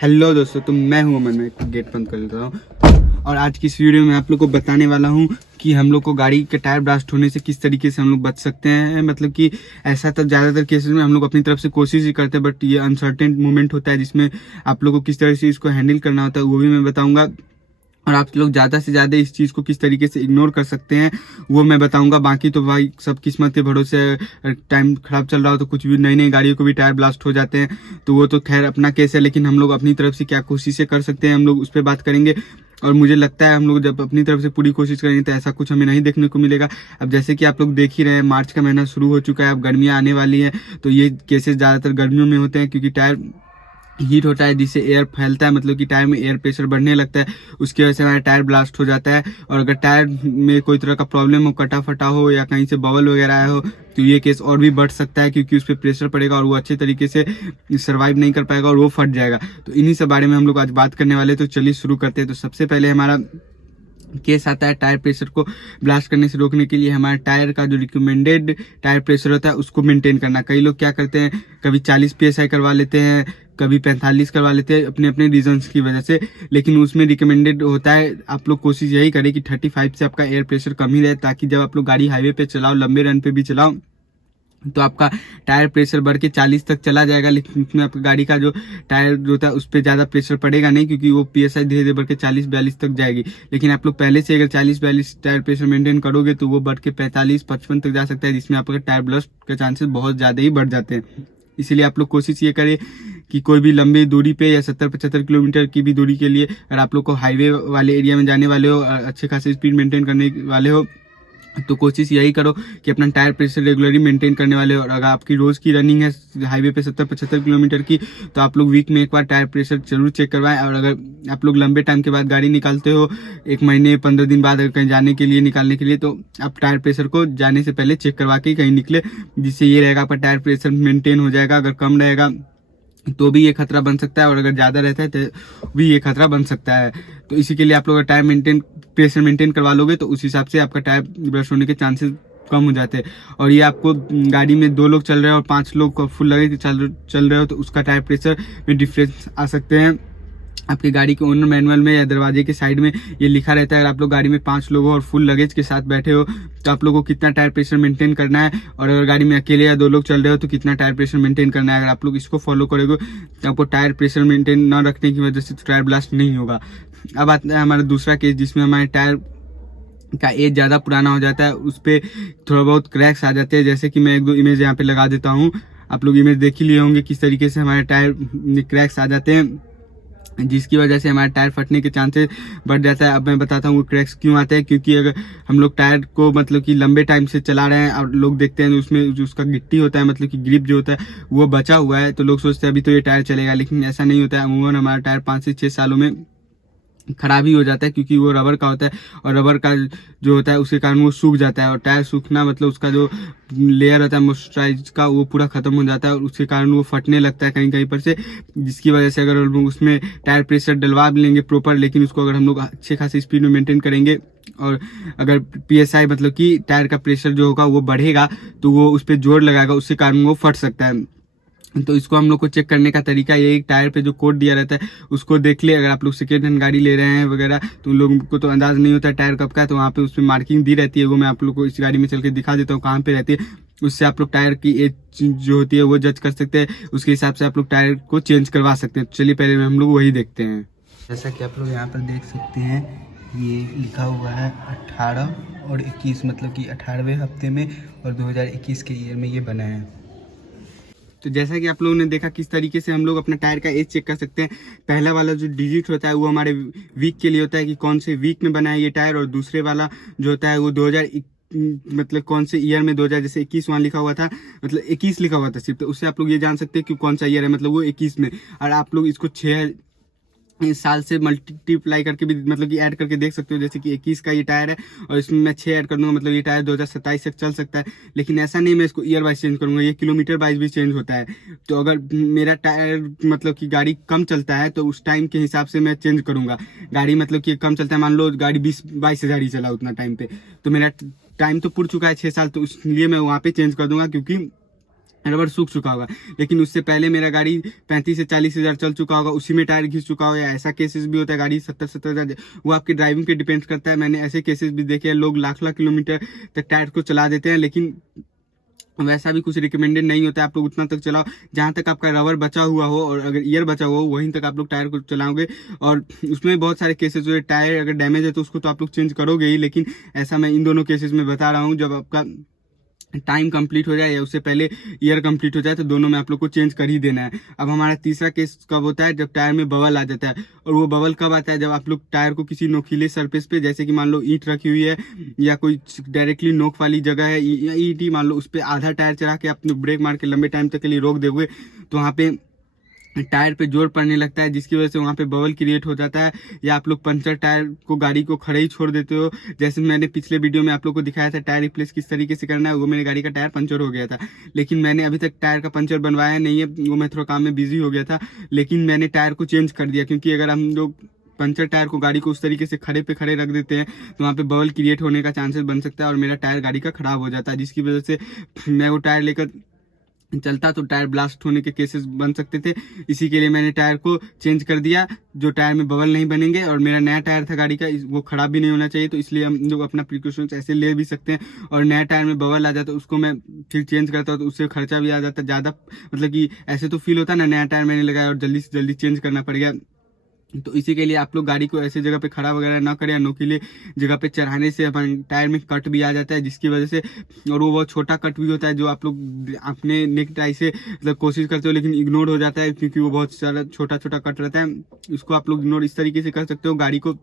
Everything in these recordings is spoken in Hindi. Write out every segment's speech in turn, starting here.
हेलो दोस्तों, तो मैं हूं अमन। मैं गेट बंद कर देता हूं और आज की इस वीडियो में आप लोग को बताने वाला हूं कि हम लोग को गाड़ी के टायर ब्लास्ट होने से किस तरीके से हम लोग बच सकते हैं। मतलब कि ऐसा तो ज़्यादातर केसेस में हम लोग अपनी तरफ से कोशिश ही करते हैं, बट ये अनसर्टेन मोमेंट होता है जिसमें आप लोग को किस तरह से इसको हैंडल करना होता है वो भी मैं बताऊँगा। और आप लोग ज़्यादा से ज़्यादा इस चीज़ को किस तरीके से इग्नोर कर सकते हैं वो मैं बताऊंगा। बाकी तो भाई सब किस्मत के भरोसे, टाइम खराब चल रहा हो तो कुछ भी नई नई गाड़ियों को भी टायर ब्लास्ट हो जाते हैं, तो वो तो खैर अपना केस है। लेकिन हम लोग अपनी तरफ से क्या कोशिशें कर सकते हैं हम लोग उस पर बात करेंगे। और मुझे लगता है हम लोग जब अपनी तरफ से पूरी कोशिश करेंगे तो ऐसा कुछ हमें नहीं देखने को मिलेगा। अब जैसे कि आप लोग देख ही रहे हैं, मार्च का महीना शुरू हो चुका है, अब गर्मियाँ आने वाली हैं, तो ये केसेस ज़्यादातर गर्मियों में होते हैं क्योंकि टायर हीट होता है जिससे एयर फैलता है, मतलब कि टायर में एयर प्रेशर बढ़ने लगता है, उसकी वजह से हमारा टायर ब्लास्ट हो जाता है। और अगर टायर में कोई तरह का प्रॉब्लम हो, कटा फटा हो या कहीं से बबल वगैरह आया हो, तो ये केस और भी बढ़ सकता है क्योंकि उस पर प्रेशर पड़ेगा और वो अच्छे तरीके से सर्वाइव नहीं कर पाएगा और वो फट जाएगा। तो इन्हीं सब बारे में हम लोग आज बात करने वाले, तो चलिए शुरू करते हैं। तो सबसे पहले हमारा केस आता है टायर प्रेशर को ब्लास्ट करने से रोकने के लिए। हमारे टायर का जो रिकमेंडेड टायर प्रेशर होता है उसको मेंटेन करना। कई लोग क्या करते हैं, कभी 40 PSI करवा लेते हैं, कभी 45 करवा लेते हैं अपने अपने रीजंस की वजह से, लेकिन उसमें रिकमेंडेड होता है आप लोग कोशिश यही करें कि 35 से आपका एयर प्रेशर कम ही रहे, ताकि जब आप लोग गाड़ी हाईवे पे चलाओ, लंबे रन पे भी चलाओ, तो आपका टायर प्रेशर बढ़ के 40 तक चला जाएगा। लेकिन उसमें आपकी गाड़ी का जो टायर होता है उस पर ज़्यादा प्रेशर पड़ेगा नहीं, क्योंकि वो PSI धीरे धीरे बढ़ के 40-42 तक जाएगी। लेकिन आप लोग पहले से अगर 40-42 टायर प्रेशर मेंटेन करोगे तो वो बढ़ के 45-55 तक जा सकता है, जिसमें आपका टायर ब्लास्ट के चांसेस बहुत ज़्यादा ही बढ़ जाते हैं। इसीलिए आप लोग कोशिश ये करें कि कोई भी लंबी दूरी पे या 70-75 किलोमीटर की भी दूरी के लिए अगर आप लोग को हाईवे वाले एरिया में जाने वाले हो, अच्छे खासे स्पीड मेंटेन करने वाले हो, तो कोशिश यही करो कि अपना टायर प्रेशर रेगुलरली मेंटेन करने वाले हो। और अगर आपकी रोज़ की रनिंग है हाईवे पे 70-75 किलोमीटर की, तो आप लोग वीक में एक बार टायर प्रेशर जरूर चेक करवाएं। और अगर आप लोग लंबे टाइम के बाद गाड़ी निकालते हो, 1 महीने 15 दिन बाद अगर कहीं जाने के लिए निकालने के लिए, तो आप टायर प्रेशर को जाने से पहले चेक करवा के कहीं निकले, जिससे ये रहेगा आपका टायर प्रेशर मेंटेन हो जाएगा। अगर कम रहेगा तो भी ये खतरा बन सकता है, और अगर ज़्यादा रहता है तो भी ये खतरा बन सकता है। तो इसी के लिए आप लोग टायर प्रेशर मेंटेन करवा लोगे तो उस हिसाब से आपका टायर ब्लास्ट होने के चांसेस कम हो जाते हैं। और ये आपको गाड़ी में 2 लोग चल रहे हैं और 5 लोग फुल लगे चल रहे हो, तो उसका टायर प्रेशर में डिफरेंस आ सकते हैं। आपकी गाड़ी के ओनर मैनुअल में या दरवाजे के साइड में ये लिखा रहता है। अगर आप लोग गाड़ी में 5 लोग हो और फुल लगेज के साथ बैठे हो, तो आप लोगों को कितना टायर प्रेशर मेंटेन करना है, और अगर गाड़ी में अकेले या 2 लोग चल रहे हो तो कितना टायर प्रेशर मेंटेन करना है। अगर आप लोग इसको फॉलो करोगे तो आपको टायर प्रेशर मेंटेन न रखने की वजह से तो टायर ब्लास्ट नहीं होगा। अब आता है हमारा दूसरा केस, जिसमें हमारे टायर का एज ज़्यादा पुराना हो जाता है, उस पर थोड़ा बहुत क्रैक्स आ जाते हैं। जैसे कि मैं 1-2 इमेज यहाँ पे लगा देता हूँ, आप लोग इमेज देख ही लिए होंगे किस तरीके से हमारे टायर में क्रैक्स आ जाते हैं, जिसकी वजह से हमारे टायर फटने के चांसेस बढ़ जाता है। अब मैं बताता हूँ वो क्रैक्स क्यों आते हैं। क्योंकि अगर हम लोग टायर को मतलब कि लंबे टाइम से चला रहे हैं और लोग देखते हैं उसमें जो उसका गिट्टी होता है, मतलब कि ग्रिप जो होता है वो बचा हुआ है, तो लोग सोचते हैं अभी तो ये टायर चलेगा, लेकिन ऐसा नहीं होता है। अमूमन हमारा टायर 5 से 6 सालों में खराबी हो जाता है, क्योंकि वो रबर का होता है और रबर का जो होता है उसके कारण वो सूख जाता है। और टायर सूखना मतलब उसका जो लेयर होता है मॉइस्चराइज का, वो पूरा खत्म हो जाता है और उसके कारण वो फटने लगता है कहीं कहीं पर से, जिसकी वजह से अगर हम लोग उसमें टायर प्रेशर डलवा भी लेंगे प्रॉपर, लेकिन उसको अगर हम लोग अच्छे खासी स्पीड में मेंटेन करेंगे और अगर PSI मतलब कि टायर का प्रेशर जो होगा वो बढ़ेगा, तो वो उस पर जोर लगाएगा, उसके कारण वो फट सकता है। तो इसको हम लोग को चेक करने का तरीका ये, टायर पे जो कोड दिया रहता है उसको देख ले। अगर आप लोग सेकेंड हैंड गाड़ी ले रहे हैं वगैरह, तो उन लोगों को तो अंदाज नहीं होता है टायर कब का है, तो वहाँ पे उसमें मार्किंग दी रहती है। वो मैं आप लोग को इस गाड़ी में चल के दिखा देता हूँ कहाँ पे रहती है। उससे आप लोग टायर की एज जो होती है वो जज कर सकते हैं, उसके हिसाब से आप लोग टायर को चेंज करवा सकते हैं। चलिए पहले हम लोग वही देखते हैं। जैसा कि आप लोग यहाँ पर देख सकते हैं, ये लिखा हुआ है 18 और 21, मतलब कि 18वें हफ्ते में और 2021 के ईयर में ये बना है। तो जैसा कि आप लोगों ने देखा किस तरीके से हम लोग अपना टायर का एज चेक कर सकते हैं। पहला वाला जो डिजिट होता है वो हमारे वीक के लिए होता है कि कौन से वीक में बना है ये टायर, और दूसरे वाला जो होता है वो 2000 मतलब कौन से ईयर में, 2000 जैसे 21 वहाँ लिखा हुआ था, मतलब 21 लिखा हुआ था सिर्फ, तो उससे आप लोग ये जान सकते हैं कि कौन सा ईयर है, मतलब वो 21 में। और आप लोग इसको 6 इस साल से मल्टीप्लाई करके भी मतलब कि ऐड करके देख सकते हो। जैसे कि 21 का ये टायर है और इसमें मैं 6 ऐड कर दूंगा, मतलब ये टायर 2027 तक चल सकता है। लेकिन ऐसा नहीं मैं इसको ईयर वाइज चेंज करूंगा, ये किलोमीटर वाइज भी चेंज होता है। तो अगर मेरा टायर मतलब कि गाड़ी कम चलता है तो उस टाइम के हिसाब से मैं चेंज करूंगा। गाड़ी मतलब कि कम चलता है, मान लो गाड़ी 20-22 हज़ार ही चला उतना टाइम पे, तो मेरा टाइम तो पुर चुका है 6 साल, तो इसलिए मैं वहाँ पे चेंज कर दूंगा, क्योंकि रबर सूख चुका होगा, लेकिन उससे पहले मेरा गाड़ी 35 से 40 हज़ार चल चुका होगा, उसी में टायर घिस चुका होगा। ऐसा केसेस भी होता है, गाड़ी 70 हज़ार, वो आपकी ड्राइविंग पे डिपेंड करता है। मैंने ऐसे केसेस भी देखे हैं, लोग लाख लाख किलोमीटर तक टायर को चला देते हैं, लेकिन वैसा भी कुछ रिकमेंडेड नहीं होता है। आप लोग उतना तक चलाओ जहां तक आपका रबर बचा हुआ हो, और अगर ईयर बचा हुआ हो वहीं तक आप लोग टायर को चलाओगे। और उसमें बहुत सारे केसेस हुए, टायर अगर डैमेज है तो उसको तो आप लोग चेंज करोगे ही, लेकिन ऐसा मैं इन दोनों केसेस में बता रहा हूँ, जब आपका टाइम कंप्लीट हो जाए या उससे पहले ईयर कंप्लीट हो जाए तो दोनों में आप लोग को चेंज कर ही देना है। अब हमारा तीसरा केस कब होता है, जब टायर में बबल आ जाता है। और वो बबल कब आता है, जब आप लोग टायर को किसी नोकीले सरफेस पे, जैसे कि मान लो ईंट रखी हुई है या कोई डायरेक्टली नोक वाली जगह है, या ईंट ही मान लो, उस पर आधा टायर चढ़ा के अपने ब्रेक मार के लंबे टाइम तक के लिए रोक दोगे तो वहाँ पे टायर पे जोर पड़ने लगता है, जिसकी वजह से वहाँ पे बबल क्रिएट हो जाता है। या आप लोग पंचर टायर को गाड़ी को खड़े ही छोड़ देते हो, जैसे मैंने पिछले वीडियो में आप लोग को दिखाया था टायर रिप्लेस किस तरीके से करना है। वो मेरी गाड़ी का टायर पंचर हो गया था, लेकिन मैंने अभी तक टायर का पंचर बनवाया नहीं है, वो मैं थोड़ा काम में बिजी हो गया था। लेकिन मैंने टायर को चेंज कर दिया, क्योंकि अगर हम लोग पंचर टायर को गाड़ी को उस तरीके से खड़े पे खड़े रख देते हैं तो वहाँ पे बबल क्रिएट होने का चांसेस बन सकता है, और मेरा टायर गाड़ी का खराब हो जाता है, जिसकी वजह से मैं वो टायर लेकर चलता तो टायर ब्लास्ट होने के केसेस बन सकते थे। इसी के लिए मैंने टायर को चेंज कर दिया, जो टायर में बबल नहीं बनेंगे। और मेरा नया टायर था गाड़ी का, वो खराब भी नहीं होना चाहिए, तो इसलिए हम लोग अपना प्रिकॉशंस ऐसे ले भी सकते हैं। और नया टायर में बबल आ जाता है उसको मैं फिर चेंज करता हूँ, तो उससे खर्चा भी आ जाता है ज़्यादा। मतलब कि ऐसे तो फील होता है ना, नया टायर मैंने लगाया और जल्दी से जल्दी चेंज करना पड़ गया। तो इसी के लिए आप लोग गाड़ी को ऐसे जगह पे खड़ा वगैरह ना करें, नोकीले जगह पे चढ़ाने से अपन टायर में कट भी आ जाता है, जिसकी वजह से, और वो बहुत छोटा कट भी होता है जो आप लोग अपने नेक टाई से मतलब कोशिश करते हो लेकिन इग्नोर हो जाता है, क्योंकि वो बहुत सारा छोटा छोटा कट रहता है। उसको आप लोग इग्नोर इस तरीके से कर सकते हो, गाड़ी को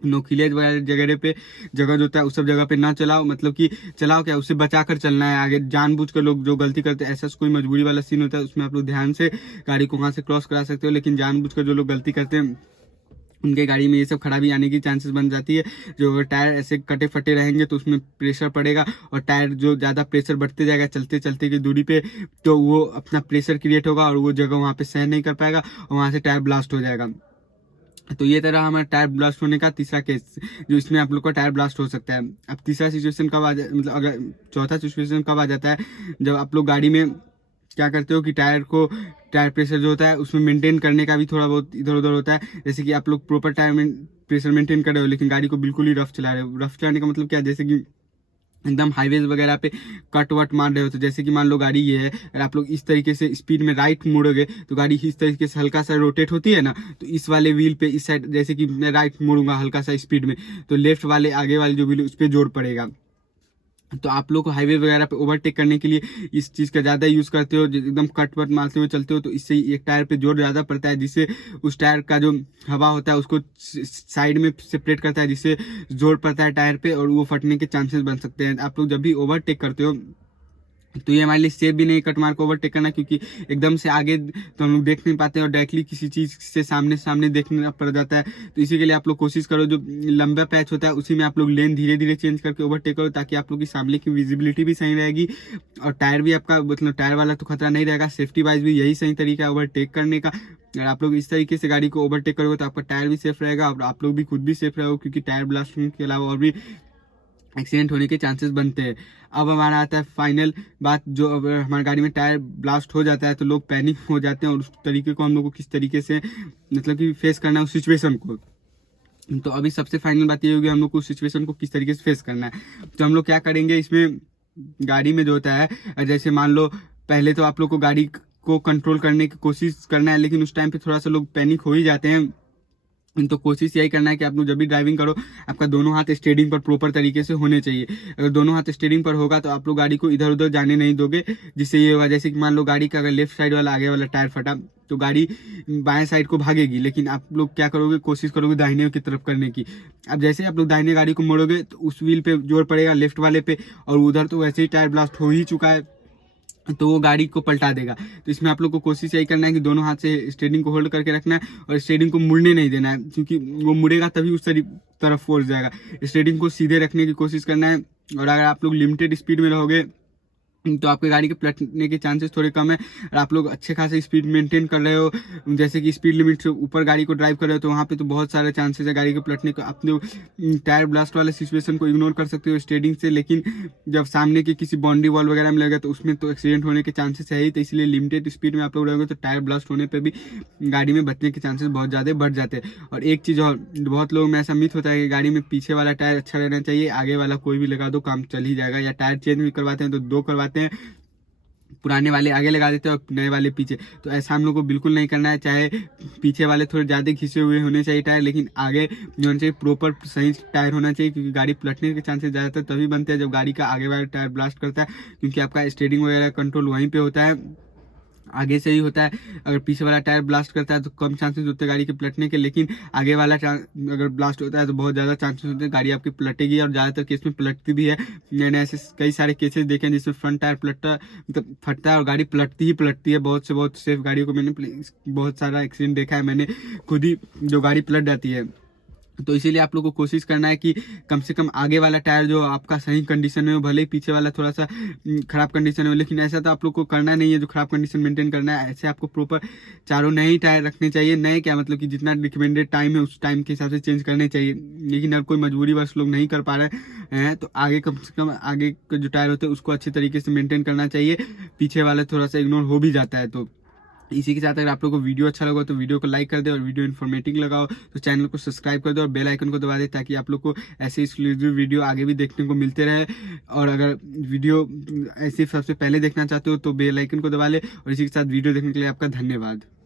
नोकीले जगह पे जगह जो होता है उस सब जगह पे ना चलाओ। मतलब कि चलाओ क्या, उससे बचा कर चलना है आगे। जानबूझ कर लोग जो गलती करते हैं, ऐसा कोई मजबूरी वाला सीन होता है उसमें आप लोग ध्यान से गाड़ी को वहां से क्रॉस करा सकते हो, लेकिन जानबूझ कर जो लोग गलती करते हैं उनके गाड़ी में ये सब खराबी आने की चांसेस बन जाती है। जो टायर ऐसे कटे फटे रहेंगे तो उसमें प्रेशर पड़ेगा, और टायर जो ज़्यादा प्रेशर बढ़ते जाएगा चलते चलते की दूरी पे, तो वो अपना प्रेशर क्रिएट होगा और वो जगह वहाँ पे सहन नहीं कर पाएगा और वहाँ से टायर ब्लास्ट हो जाएगा। तो ये तरह हमारा टायर ब्लास्ट होने का तीसरा केस, जो इसमें आप लोग का टायर ब्लास्ट हो सकता है। अब तीसरा सिचुएशन कब आ जाए, मतलब अगर चौथा सिचुएशन कब आ जाता है, जब आप लोग गाड़ी में क्या करते हो कि टायर प्रेशर जो होता है उसमें मेंटेन करने का भी थोड़ा बहुत इधर उधर होता है। जैसे कि आप लोग प्रॉपर टायर में प्रेशर मेंटेन कर रहे हो लेकिन गाड़ी को बिल्कुल ही रफ चला रहे हो। रफ चलाने का मतलब क्या, जैसे कि एकदम हाईवेज वगैरह पे कट वट मार रहे हो, तो जैसे कि मान लो गाड़ी ये है, अगर आप लोग इस तरीके से स्पीड में राइट मुड़ोगे तो गाड़ी इस तरीके से हल्का सा रोटेट होती है ना, तो इस वाले व्हील पे इस साइड, जैसे कि मैं राइट मुड़ूंगा हल्का सा स्पीड में, तो लेफ्ट वाले आगे वाले जो व्हील उस पर जोर पड़ेगा। तो आप लोग को हाईवे वगैरह पे ओवरटेक करने के लिए इस चीज़ का ज़्यादा यूज़ करते हो, एकदम कट वट मारते हुए चलते हो, तो इससे एक टायर पे जोर ज़्यादा पड़ता है, जिससे उस टायर का जो हवा होता है उसको साइड में सेपरेट करता है, जिससे जोर पड़ता है टायर पे और वो फटने के चांसेस बन सकते हैं। आप लोग जब भी ओवरटेक करते हो तो ये हमारे लिए सेफ भी नहीं कट मार को ओवरटेक करना, क्योंकि एकदम से आगे तो हम लोग देख नहीं पाते हैं और डायरेक्टली किसी चीज़ से सामने देखना पड़ जाता है। तो इसी के लिए आप लोग कोशिश करो, जो लंबा पैच होता है उसी में आप लोग लेन धीरे धीरे चेंज करके ओवरटेक करो, ताकि आप लोग की सामने की विजिबिलिटी भी सही रहेगी और टायर भी आपका, मतलब टायर वाला तो खतरा नहीं रहेगा। सेफ्टी वाइज भी यही सही तरीका है ओवरटेक करने का। अगर आप लोग इस तरीके से गाड़ी को ओवरटेक करोगे तो आपका टायर भी सेफ रहेगा और आप लोग भी खुद भी सेफ रहोगे, क्योंकि टायर ब्लास्ट होने के अलावा और भी एक्सीडेंट होने के चांसेस बनते हैं। अब हमारा आता है फाइनल बात, जो अगर हमारी गाड़ी में टायर ब्लास्ट हो जाता है तो लोग पैनिक हो जाते हैं, और उस तरीके को हम लोग को किस तरीके से मतलब कि फेस करना है उस सिचुएशन को। तो अभी सबसे फाइनल बात ये होगी हम लोग को उस सिचुएशन को किस तरीके से फेस करना है। तो हम लोग क्या करेंगे इसमें, गाड़ी में जो होता है, जैसे मान लो पहले तो आप लोग को गाड़ी को कंट्रोल करने की कोशिश करना है, लेकिन उस टाइम पे थोड़ा सा लोग पैनिक हो ही जाते हैं। तो कोशिश यही करना है कि आप लोग जब भी ड्राइविंग करो आपका दोनों हाथ स्टीयरिंग पर प्रॉपर तरीके से होने चाहिए। अगर दोनों हाथ स्टीयरिंग पर होगा तो आप लोग गाड़ी को इधर उधर जाने नहीं दोगे, जिससे ये होगा, जैसे कि मान लो गाड़ी का अगर लेफ्ट साइड वाला आगे वाला टायर फटा तो गाड़ी बाएं साइड को भागेगी, लेकिन आप लोग क्या करोगे, कोशिश करोगे दाहिने की तरफ करने की। अब जैसे आप लोग दाहिने गाड़ी को मोड़ोगे तो उस व्हील पे जोर पड़ेगा लेफ्ट वाले पे, और उधर तो वैसे ही टायर ब्लास्ट हो ही चुका है तो वो गाड़ी को पलटा देगा। तो इसमें आप लोग को कोशिश यही करना है कि दोनों हाथ से स्टीयरिंग को होल्ड करके रखना है और स्टीयरिंग को मुड़ने नहीं देना है, क्योंकि वो मुड़ेगा तभी उस तरफ फोर्स जाएगा। स्टीयरिंग को सीधे रखने की कोशिश करना है, और अगर आप लोग लिमिटेड स्पीड में रहोगे तो आपके गाड़ी के पलटने के चांसेस थोड़े कम है। और आप लोग अच्छे खासे स्पीड मेंटेन कर रहे हो, जैसे कि स्पीड लिमिट से ऊपर गाड़ी को ड्राइव कर रहे हो, तो वहाँ पे तो बहुत सारे चांसेस है गाड़ी के पलटने को। आप लोग टायर ब्लास्ट वाले सिचुएशन को इग्नोर कर सकते हो स्टेयरिंग से, लेकिन जब सामने के किसी बाउंड्री वॉल वगैरह में लगेगा तो उसमें तो एक्सीडेंट होने के चांसेस है ही। तो इसलिए लिमिटेड स्पीड में आप लोग रहोगे तो टायर ब्लास्ट होने पर भी गाड़ी में बचने के चांसेस बहुत ज़्यादा बढ़ जाते हैं। और एक चीज़ और, बहुत लोगों में ऐसा मिथ होता है कि गाड़ी में पीछे वाला टायर अच्छा रहना चाहिए, आगे वाला कोई भी लगा दो काम चल ही जाएगा, या टायर चेंज भी करवाते हैं तो 2 करवाते हैं, पुराने वाले आगे लगा देते हैं और नए वाले पीछे। तो ऐसा हम लोग को बिल्कुल नहीं करना है। चाहे पीछे वाले थोड़े ज़्यादा घिसे हुए होने चाहिए टायर, लेकिन आगे जो होना चाहिए प्रॉपर सही टायर होना चाहिए, क्योंकि गाड़ी पलटने के चांसेस ज़्यादातर तभी बनते हैं जब गाड़ी का आगे वाला टायर ब्लास्ट करता है, क्योंकि आपका स्टीयरिंग वगैरह कंट्रोल वहीं पर होता है, आगे से ही होता है। अगर पीछे वाला टायर ब्लास्ट करता है तो कम चांसेस होते हैं गाड़ी के पलटने के, लेकिन आगे वाला अगर ब्लास्ट होता है तो बहुत ज़्यादा चांसेस होते हैं गाड़ी आपकी पलटेगी, और ज़्यादातर केस में पलटती भी है। मैंने ऐसे कई सारे केसेस देखे हैं जिसमें फ्रंट टायर पलटता मतलब फटता है और गाड़ी पलटती है। बहुत सेफ गाड़ियों को मैंने बहुत सारा एक्सीडेंट देखा है मैंने खुद ही, जो गाड़ी पलट जाती है। तो इसीलिए आप लोग को कोशिश करना है कि कम से कम आगे वाला टायर जो आपका सही कंडीशन में हो, भले ही पीछे वाला थोड़ा सा खराब कंडीशन में हो, लेकिन ऐसा तो आप लोग को करना नहीं है जो खराब कंडीशन मेंटेन करना है। ऐसे आपको प्रॉपर चारों नए ही टायर रखने चाहिए। नए क्या मतलब कि जितना रिकमेंडेड टाइम है उस टाइम के हिसाब से चेंज करने चाहिए, लेकिन अगर कोई मजबूरीवश लोग नहीं कर पा रहे हैं तो आगे कम से कम आगे के जो टायर होते हैं उसको अच्छे तरीके से मेंटेन करना चाहिए, पीछे वाला थोड़ा सा इग्नोर हो भी जाता है। तो इसी के साथ अगर आप लोगों को वीडियो अच्छा लगा तो वीडियो को लाइक कर दे, और वीडियो इन्फॉर्मेटिव लगाओ तो चैनल को सब्सक्राइब कर दो और बेल आइकन को दबा दे, ताकि आप लोग को ऐसे एक्सक्लूसिव वीडियो आगे भी देखने को मिलते रहे। और अगर वीडियो ऐसे सबसे पहले देखना चाहते हो तो बेल आइकन को दबा ले। और इसी के साथ वीडियो देखने के लिए आपका धन्यवाद।